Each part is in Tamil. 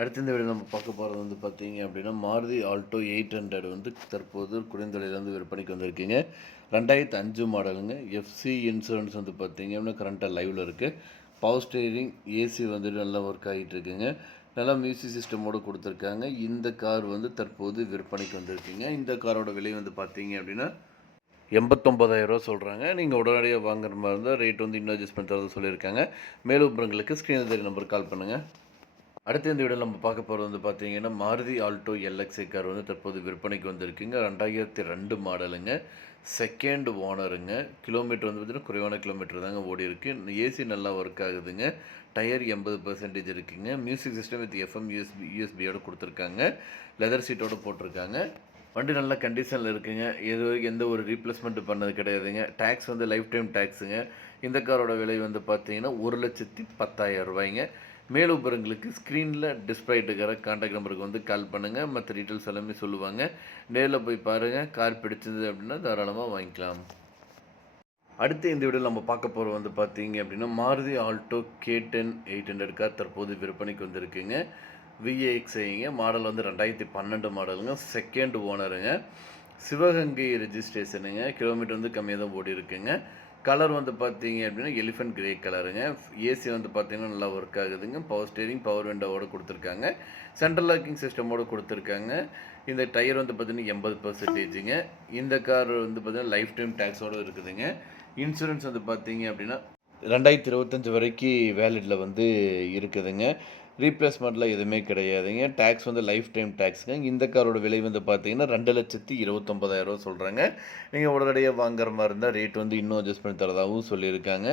அடுத்த இந்த வீடியோ நம்ம பார்க்க போகிறது வந்து பார்த்தீங்க அப்படின்னா மாருதி ஆல்டோ எயிட் ஹண்ட்ரட் வந்து தற்போது குறைந்த விலையில வந்து விற்பனைக்கு வந்திருக்கீங்க. ரெண்டாயிரத்து அஞ்சு மாடலுங்க. எஃப்சி இன்சூரன்ஸ் வந்து பார்த்தீங்க அப்படின்னா கரண்ட்டாக லைவில் இருக்குது பவர் ஸ்டேரிங் ஏசி வந்துட்டு நல்லா ஒர்க் ஆகிட்டு இருக்குங்க. நல்லா மியூசிக் சிஸ்டமோடு கொடுத்துருக்காங்க. இந்த கார் வந்து தற்போது விற்பனைக்கு வந்திருக்கீங்க. இந்த காரோட விலை வந்து பார்த்தீங்க அப்படின்னா எண்பத்தொம்பதாயிரரூவா சொல்கிறாங்க நீங்கள் உடனடியாக வாங்குற மாதிரி இருந்தால் ரேட் வந்து இன்னும் அட்ஜஸ்ட் பண்ணி தரது சொல்லியிருக்காங்க. மேலும் உங்களுக்கு ஸ்க்ரீனில் தெரிய நம்பர் கால் பண்ணுங்கள் அடுத்து இந்த வீடியோ நம்ம பார்க்க போகிறது வந்து பார்த்தீங்கன்னா மாருதி ஆல்டோ எல்எக்ஸி கார் வந்து தற்போது விற்பனைக்கு வந்திருக்குங்க. ரெண்டாயிரத்தி ரெண்டு மாடலுங்க. செகண்ட் ஓனருங்க கிலோமீட்டர் வந்து பார்த்தீங்கன்னா குறைவான கிலோமீட்டர் தாங்க ஓடி இருக்கு. ஏசி நல்லா ஒர்க் ஆகுதுங்க. டயர் எண்பது பர்சன்டேஜ் இருக்குங்க. Music system with FM USB யூஎஸ்பியோட கொடுத்துருக்காங்க. லெதர் சீட்டோட போட்டிருக்காங்க. வண்டி நல்ல கண்டிஷனில் இருக்குங்க. இது வரைக்கும் எந்த ஒரு ரீப்ளேஸ்மெண்ட்டு பண்ணது கிடையாதுங்க. டேக்ஸ் வந்து லைஃப் டைம் டேக்ஸுங்க இந்த காரோட விலை வந்து பார்த்தீங்கன்னா ஒரு லட்சத்தி பத்தாயிரம் ரூபாய்ங்க. மேலும் விவரங்களுக்கு ஸ்க்ரீனில் டிஸ்பிளே இருக்கிற காண்டாக்ட் நம்பருக்கு வந்து கால் பண்ணுங்கள் மற்ற டீட்டெயில்ஸ் எல்லாமே சொல்லுவாங்க. நேரில் போய் பாருங்கள் கார் பிடிச்சிருந்தது அப்படின்னா தாராளமாக வாங்கிக்கலாம். அடுத்து இந்த வீடியோவில் நம்ம பார்க்க போகிற வந்து பார்த்தீங்க அப்படின்னா Maruti Alto K ten eight hundred car தற்போது விற்பனைக்கு வந்திருக்குங்க. விஏஎக்ஸ்ஐங்க மாடல் வந்து ரெண்டாயிரத்தி பன்னெண்டு மாடலுங்க செகண்ட் ஓனருங்க சிவகங்கை ரெஜிஸ்ட்ரேஷனுங்க கிலோமீட்டர் வந்து கம்மியாக தான் ஓடி இருக்குங்க கலர் வந்து பார்த்தீங்க அப்படின்னா எலிஃபென்ட் கிரே கலருங்க. ஏசி வந்து பார்த்தீங்கன்னா நல்லா ஒர்க் ஆகுதுங்க. பவர் ஸ்டேரிங் பவர் விண்டோவோட கொடுத்துருக்காங்க. சென்ட்ரல் லாக்கிங் சிஸ்டமோட கொடுத்துருக்காங்க. இந்த டயர் வந்து பார்த்தீங்கன்னா எண்பது பர்சன்டேஜுங்க இந்த கார் வந்து பார்த்தீங்கன்னா லைஃப் டைம் டேக்ஸோடு இருக்குதுங்க. இன்சூரன்ஸ் வந்து பார்த்தீங்க அப்படின்னா ரெண்டாயிரத்தி இருபத்தஞ்சி வரைக்கும் வேலிடில் வந்து இருக்குதுங்க. ரீப்ளேஸ்மெண்ட்டில் எதுவுமே கிடையாதுங்க. டேக்ஸ் வந்து லைஃப் டைம் டேக்ஸுங்க இந்த காரோட விலை வந்து பார்த்தீங்கன்னா ரெண்டு லட்சத்தி இருபத்தொம்பதாயிரரூவா சொல்கிறாங்க நீங்கள் உடனடியாக வாங்குற மாதிரி இருந்தால் ரேட் வந்து இன்னும் அட்ஜஸ்ட் பண்ணி தரதாகவும் சொல்லியிருக்காங்க.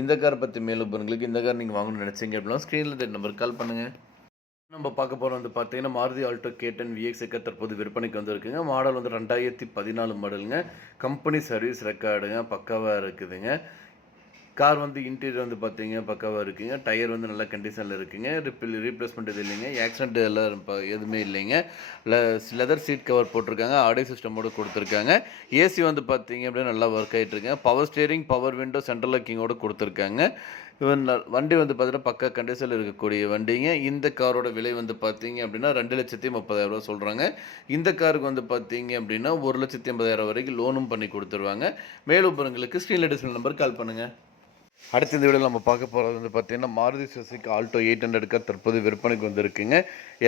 இந்த கார் பற்றி மேலும் உங்களுக்கு இந்த கார் நீங்கள் வாங்கணும்னு நினச்சிங்க அப்படின்னா ஸ்க்ரீனில் நம்பர் கால் பண்ணுங்கள் நம்ம பார்க்க போகிற வந்து பார்த்தீங்கன்னா மாருதி ஆல்டோ கேட்டன் விஎக்ஸ் தற்போது விற்பனைக்கு வந்திருக்குங்க. மாடல் வந்து ரெண்டாயிரத்தி பதினாலு மாடலுங்க கம்பெனி சர்வீஸ் ரெக்கார்டுங்க பக்காவாக இருக்குதுங்க. கார் வந்து இன்டீரியர் வந்து பார்த்தீங்க பக்காவாக இருக்குங்க. டயர் வந்து நல்ல கண்டிஷனில் இருக்குங்க. ரிப்பில் ரீப்ளேஸ்மெண்ட் இது இல்லைங்க. ஆக்சிடென்ட் எல்லாம் இப்போ எதுவுமே இல்லைங்க. லெதர் சீட் கவர் போட்டிருக்காங்க. ஆடியோ சிஸ்டமோடு கொடுத்துருக்காங்க. ஏசி வந்து பார்த்தீங்க அப்படின்னா நல்லா ஒர்க் ஆகிட்டு இருக்குங்க power steering power window central லாக்கிங்கோடு கொடுத்துருக்காங்க. இவன் ந- வண்டி வந்து பார்த்தீங்கன்னா பக்கா கண்டிஷனில் இருக்கக்கூடிய வண்டிங்க. இந்த காரோட விலை வந்து பார்த்தீங்க அப்படின்னா ரெண்டு லட்சத்தி முப்பதாயிரம் ரூபா சொல்கிறாங்க இந்த காருக்கு வந்து பார்த்தீங்க அப்படின்னா ஒரு லட்சத்தி ஐம்பதாயிரம் வரைக்கும் லோனும் பண்ணி கொடுத்துருவாங்க. மேலும் விவரங்களுக்கு ஸ்க்ரீனில் டிஸ்பிளே நம்பர் கால் பண்ணுங்கள் அடுத்த இந்த வீடியோவில் நம்ம பார்க்க போகிறது வந்து பார்த்தீங்கன்னா Maruti Suzuki Alto eight hundred தற்போது விற்பனைக்கு வந்திருக்குங்க.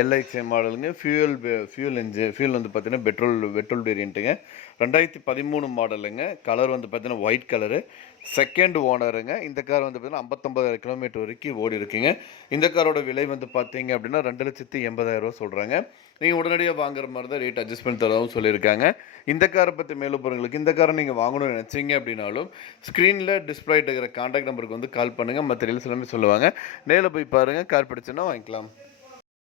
எல்ஐசி மாடலுங்க ஃபியூயல் ஃபியூல் இன்ஜின் ஃபியூல் வந்து பார்த்தீங்கன்னா பெட்ரோல் பெட்ரோல் வேரியண்ட்டுங்க ரெண்டாயிரத்தி பதிமூணு மாடலுங்க கலர் வந்து பார்த்தீங்கன்னா ஒயிட் கலரு செகண்ட் ஓனருங்க இந்த கார் வந்து பார்த்தீங்கன்னா ஐம்பத்தொம்பதாயிரம் கிலோமீட்டர் வரைக்கும் ஓடி இருக்குங்க. இந்த காரோட விலை வந்து பார்த்தீங்க அப்படின்னா ரெண்டு லட்சத்தி எண்பதாயிரம் ரூபா சொல்கிறாங்க நீங்கள் உடனடியாக வாங்குற மாதிரி தான் ரேட் அட்ஜஸ்ட் பண்ணி தரவும் சொல்லியிருக்காங்க. இந்த காரை பற்றி மேலும் போகிறவங்களுக்கு இந்த காரை நீங்கள் வாங்கணும்னு நினச்சிங்க அப்படின்னாலும் ஸ்க்ரீனில் டிஸ்பிளே இருக்கிற கான்டாக்ட் நம்பருக்கு வந்து கால் பண்ணுங்கள் மற்ற ரீல்ஸ் எல்லாமே சொல்லுவாங்க. நேரில் போய் பாருங்கள் கார் பிடிச்சுன்னா வாங்கிக்கலாம்.